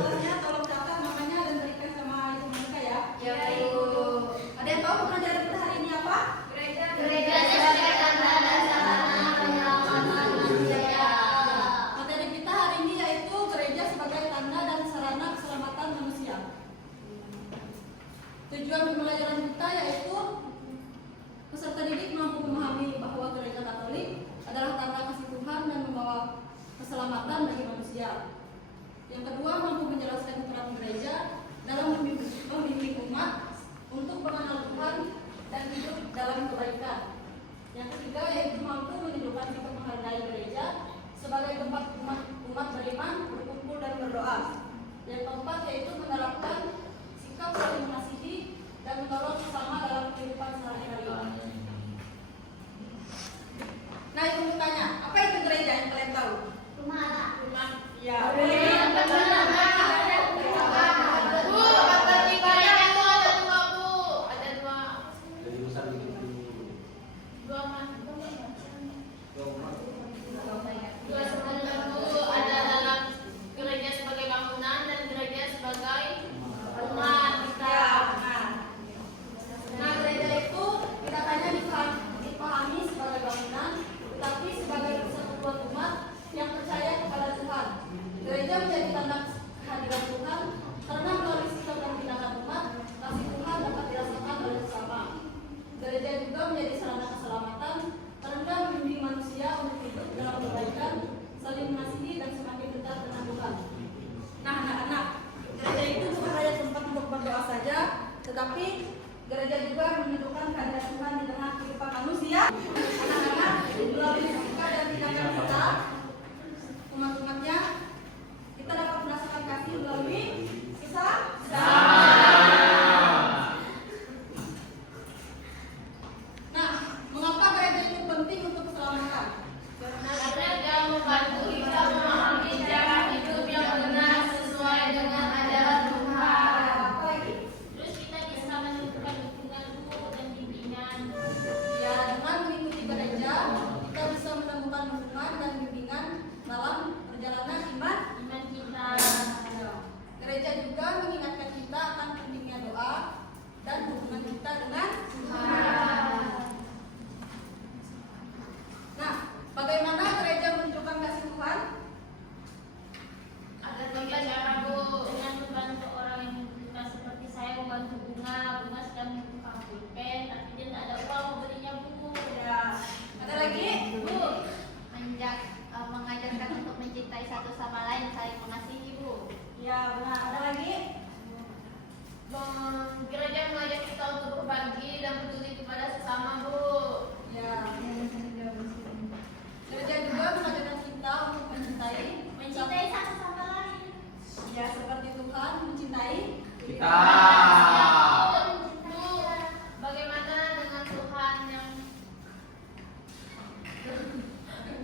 sekolahnya tolong catat namanya dan berikan sama ibu mereka ya. Ya, Ibu. Ada yang tahu pelajaran kita hari ini apa? Gereja sebagai tanda dan sarana penyelamatan manusia. Materi kita hari ini yaitu gereja sebagai tanda dan sarana keselamatan manusia. Tujuan pembelajaran kita yaitu peserta didik mampu memahami bahwa gereja Katolik adalah tanda kasih Tuhan dan membawa keselamatan bagi manusia. Yang kedua, mampu menjelaskan peran gereja dalam membimbing umat untuk mengenal Tuhan dan hidup dalam kebaikan. Yang ketiga, yaitu mampu menunjukkan sikap menghargai gereja sebagai tempat umat beriman berkumpul dan berdoa. Yang keempat, yaitu menerapkan sikap saling mengasihi dan menolong sesama dalam kehidupan sehari-hari. Nah, ibu mau tanya, apa itu gereja yang kalian tahu? Rumah Allah. Rumah. Ya. Gereja menjadi tanda kehadiran Tuhan karena melalui sikap dan tindakan umat, kasih Tuhan dapat dirasakan oleh sesama. Gereja juga menjadi sarana keselamatan karena membimbing manusia untuk hidup dalam kebaikan, saling mengasihi dan semakin dekat dengan Tuhan. Nah, anak-anak, gereja itu bukan hanya tempat untuk berdoa saja, tetapi gereja juga menunjukkan kehadiran Tuhan di tengah kehidupan manusia. Anak-anak, melalui sikap dan tindakan kita, umat-umatnya, kita dapat merasakan kasih melalui kisah. Nah, mengapa gereja itu penting untuk keselamatan? Karena dia membantu kita memahami cara hidup yang benar sesuai dengan ajaran Tuhan. Apa lagi? Terus kita bisa menemukan dukungan guru dan bimbingan. Ya, dengan mengikuti gereja, kita bisa menemukan dukungan dan bimbingan dalam perjalanan iman kita. Gereja juga mengingatkan kita akan pentingnya doa dan hubungan kita dengan Tuhan. Nah, bagaimana gereja menunjukkan kasih Tuhan? Agar berbicara Bu dengan membantu orang yang membutuhkan seperti saya membantu bunga sedang membuka pulpen tapi dia tidak ada uang memberinya Bu. Ya. Ada lagi? Bu, mengajarkan untuk mencintai satu sama lain, saling mengasihi Bu. Ya, benar. Ada lagi? Gereja mengajak kita untuk berbagi dan peduli kepada sesama Bu. Ya. Gereja juga mengajarkan kita untuk mencintai satu sama lain. Ya, seperti Tuhan mencintai kita. Bu, bagaimana dengan Tuhan yang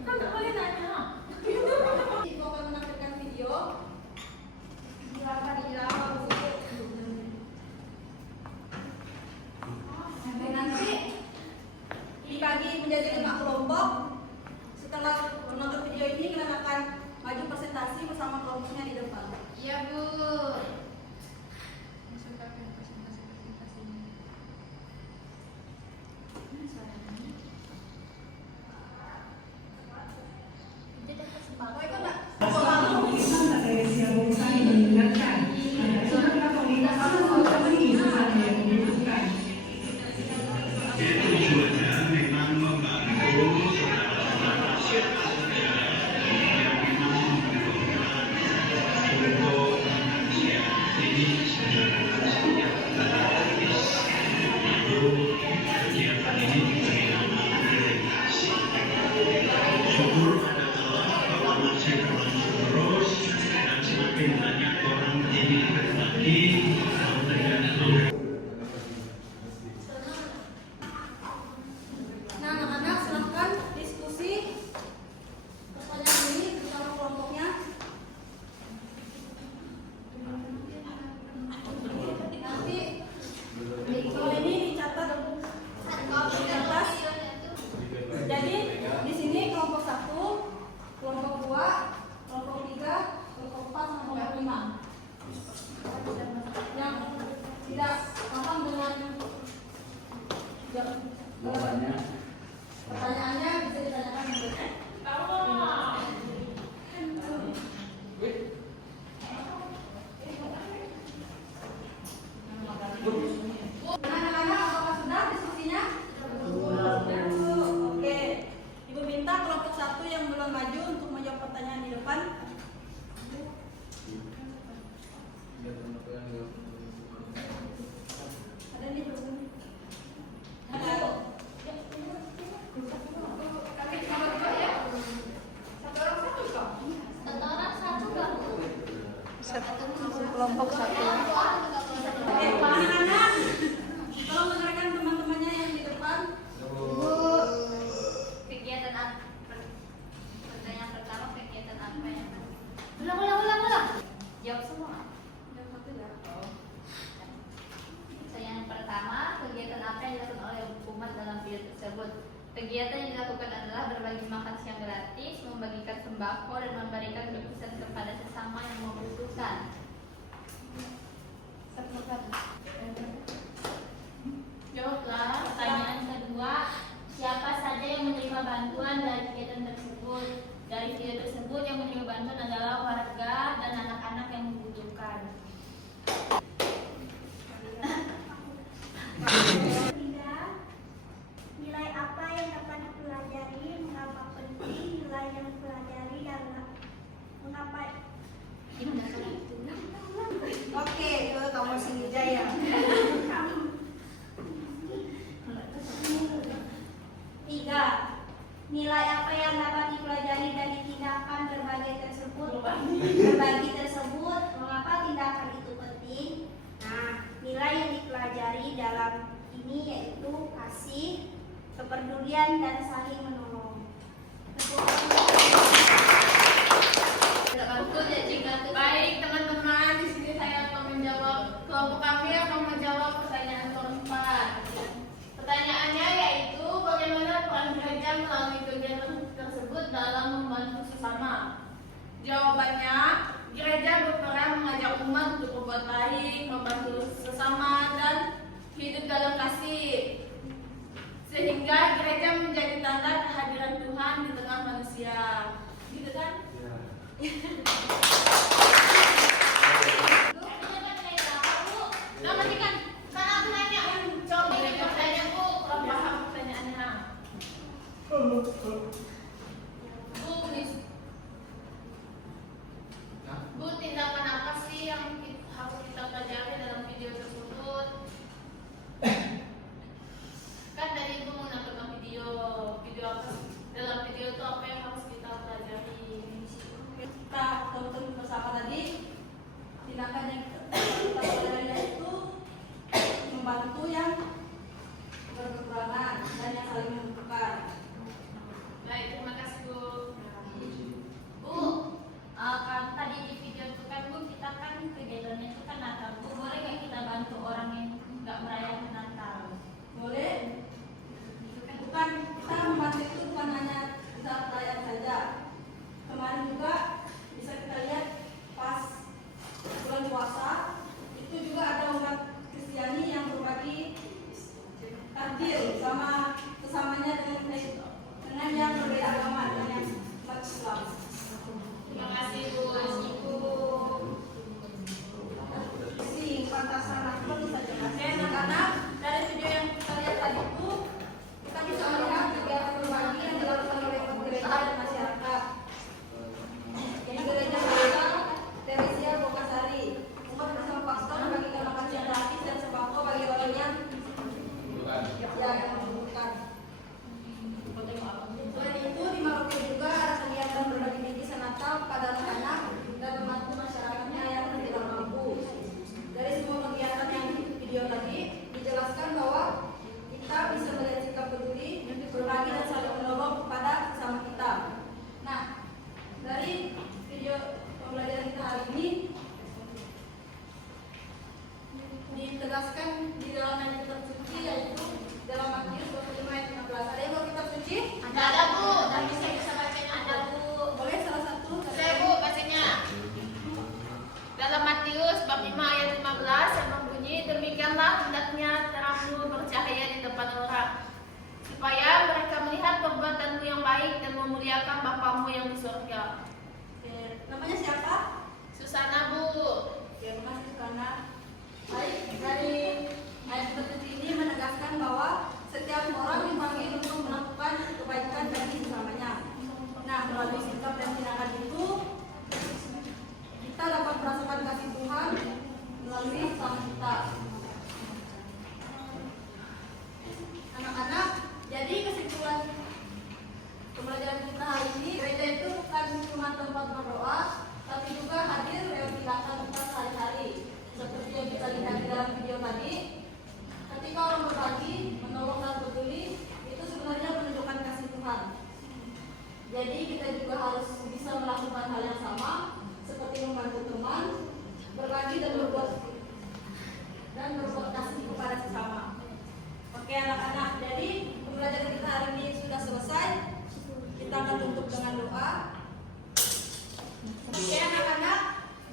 Kan boleh nanya. Ibu akan menampilkan video. Silakan dijawab. Nanti dibagi menjadi 5 kelompok. Setelah menonton video ini, kalian akan maju presentasi bersama kelompoknya di depan. Iya Bu. Mau ikut nggak? Santa Teresia Bongsari mengingatkan agar umat Katolik selalu memenuhi pesan yang dibutuhkan. Tujuannya memang membantu saudara-saudara siapa saja yang memang membutuhkan untuk menasihati saudara-saudara yang gratis. Lalu kegiatan ini diberi nama orientasi. Syukur pada Allah bahwa masih berlangsung terus dan semakin banyak orang ini berbagi dengan Nah, anak-anak silahkan diskusi pertanyaan ini bersama kelompoknya. Nanti soal ini dicatat di kertas. Jadi di sini kelompok 1, kelompok 2, kelompok 3, kelompok 4, sama kelompok 5. depan. Ada nih belum? Ada. Satu orang satu baru. Kelompok satu. Anak-anak, tolong dengarkan teman-temannya yang di depan. Kegiatan apa? Pertanyaan pertama, kegiatan apa yang ulang. Jawab semua. Yang satu ya. Pertanyaan pertama, kegiatan apa yang dilakukan oleh umat dalam video tersebut? Kegiatan yang dilakukan adalah berbagi makan siang gratis, membagikan sembako, dan memberikan bingkisan kepada sesama yang membutuhkan. Jawablah. Pertanyaan kedua, siapa saja yang menerima bantuan dari kegiatan tersebut? Dari video tersebut yang menerima bantuan adalah warga dan anak-anak yang membutuhkan. Nilai apa yang dapat dipelajari, mengapa penting nilai yang dipelajari dalam mengapa Oke, itu kamu sendiri Jaya. tiga nilai apa yang dapat dipelajari dari tindakan berbagi tersebut, mengapa tindakan itu penting. Nah, nilai yang dipelajari dalam ini yaitu kasih, kepedulian, dan saling menolong. Baik teman-teman, di sini saya akan menjawab, kelompok kami akan menjawab pertanyaan keempat. Pertanyaannya yaitu bagaimana peran gereja melalui kegiatan tersebut dalam membantu sesama. Jawabannya, gereja berperan mengajak umat untuk berbuat baik, membantu sesama, dan hidup dalam kasih. Sehingga gereja menjadi tanda kehadiran Tuhan di tengah manusia. Gitu kan? Bu, tindakan apa sih yang harus kita pelajari dalam video tersebut? Kan tadi Ibu menonton video apa sih? Dalam video itu apa yang harus kita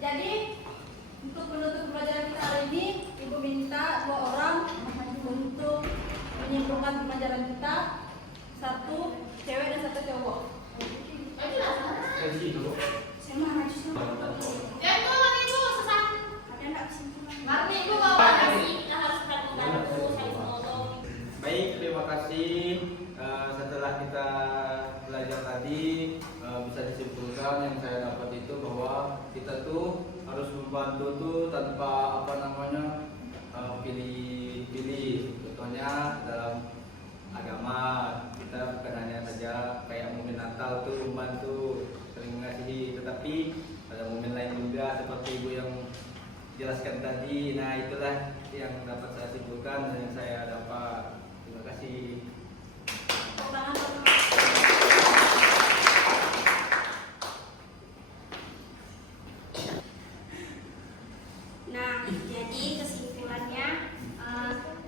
Jadi untuk penutup pelajaran kita hari ini, Ibu minta 2 orang untuk menyimpulkan pelajaran kita, 1 cewek dan 1 cowok. Saya mau maju semua. Ya tolong ibu sesat. Ada nggak kesimpulan? Ngerti ibu bawa nasi kita harus bantu saling menolong. Baik, terima kasih. Setelah kita belajar tadi, bisa disimpulkan yang saya dapat itu bahwa kita tuh harus membantu tuh tanpa pilih-pilih. Contohnya dalam agama kita bukan hanya saja kayak momen Natal tuh membantu saling mengasihi, tetapi ada momen lain juga seperti ibu yang jelaskan tadi. Nah, itulah yang dapat saya simpulkan dan yang saya dapat. Terima kasih. Nah, jadi kesimpulannya,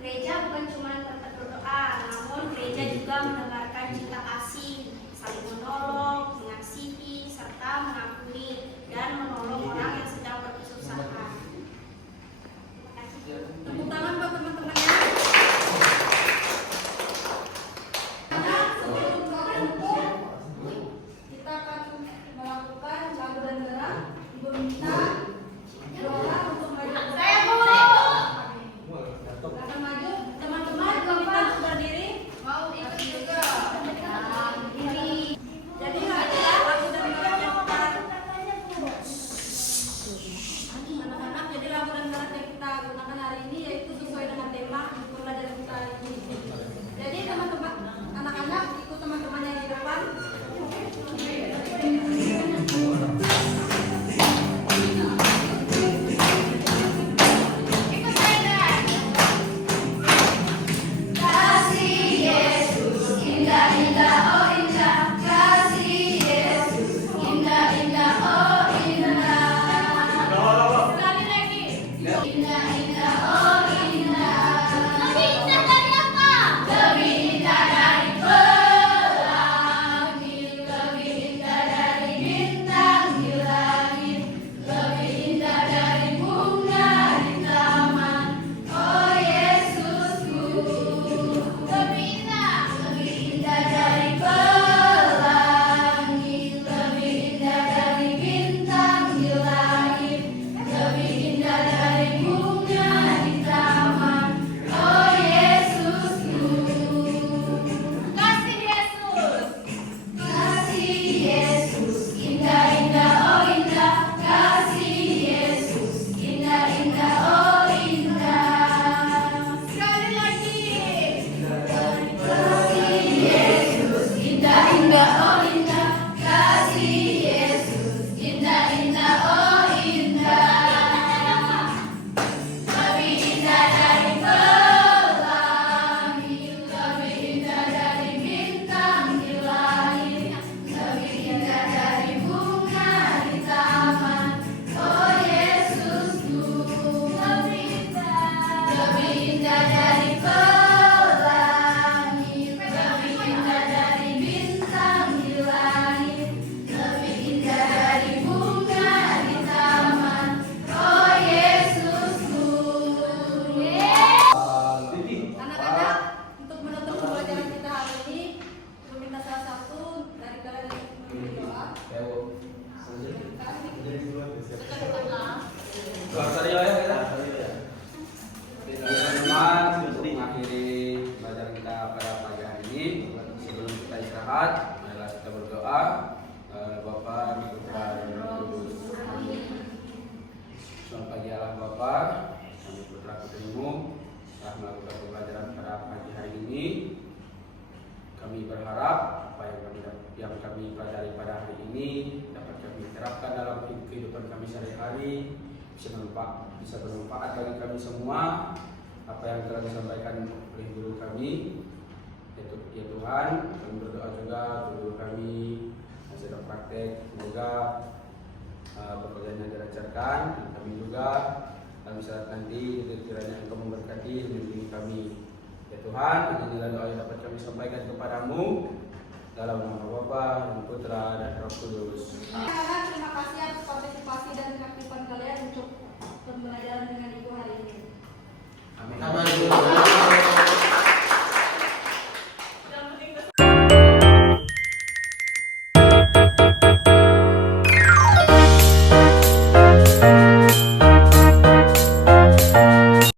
gereja bukan cuma tempat berdoa, namun gereja juga menebarkan cinta kasih, saling menolong, mengasihi, serta mengampuni dan menolong orang yang sedang berkesusahan. Terima kasih. Tepuk tangan buat teman-temannya. Karena sebelum menutup, kita akan melakukan lagu dan gerak. Ibu minta 2 orang untuk maju. Saya mau ibu. Akan maju. Teman-teman minta untuk berdiri. Mau ikut juga. Jadi adalah lagu dan gerak yang kita anak-anak. Jadi lagu dan gerak yang kita gunakan hari ini yaitu sesuai dengan tema pelajaran kita hari ini. Jadi teman-teman, anak-anak ikut teman-temannya di depan. Ikut saya. Kasih Yesus, indah indah oh indah. Kasih Yesus, indah indah oh indah. Sekali lagi. Indah indah oh indah. Lebih indah dari apa? Lebih indah dari pelangi, lebih indah dari bintang di langit, lebih indah dari bunga di taman. Oh Yesusku, lebih indah dari pelangi, lebih indah dari bintang di langit, lebih indah dari bunga di taman. Oh Yesusku. Kasih Yesus. Kasih Yesus, indah indah oh indah. Kasih Yesus, indah indah oh indah. Sekali lagi. Kasih Yesus, indah indah oh indah. Kasih Yesus, indah indah oh indah. Lebih indah dari pelangi, lebih indah dari bintang di langit, lebih indah dari bunga di taman. Oh Yesusku, lebih indah dari pelangi, lebih indah dari bintang di langit, lebih indah dari bunga di taman. Oh Yesusku. Anak-anak, untuk menutup pembelajaran kita hari ini, Ibu minta salah satu dari kalian yang memberi doa. Teman-teman, untuk mengakhiri pelajaran kita pada pagi hari ini, sebelum kita istirahat, marilah kita berdoa. Bapa, Putra, dan Roh Kudus. Selamat pagi Allah Bapa, kami putra putrimu telah melakukan pembelajaran pada pagi hari ini. Kami berharap apa yang kami pelajari pada hari ini dapat kami terapkan dalam kehidupan kami sehari-hari, bisa bermanfaat bagi kami semua. Apa yang telah disampaikan oleh guru kami, yaitu ya Tuhan, kami berdoa juga guru kami yang sedang praktek, semoga pekerjaannya dilancarkan. Dan kami juga dalam saat nanti kiranya Engkau memberkati dan melindungi kami. Ya Tuhan, inilah doa yang dapat kami sampaikan kepadamu. Dalam nama Bapa dan Putra dan Roh Kudus. Terima kasih atas partisipasi dan keaktifan kalian untuk pembelajaran dengan Ibu hari ini. Amin.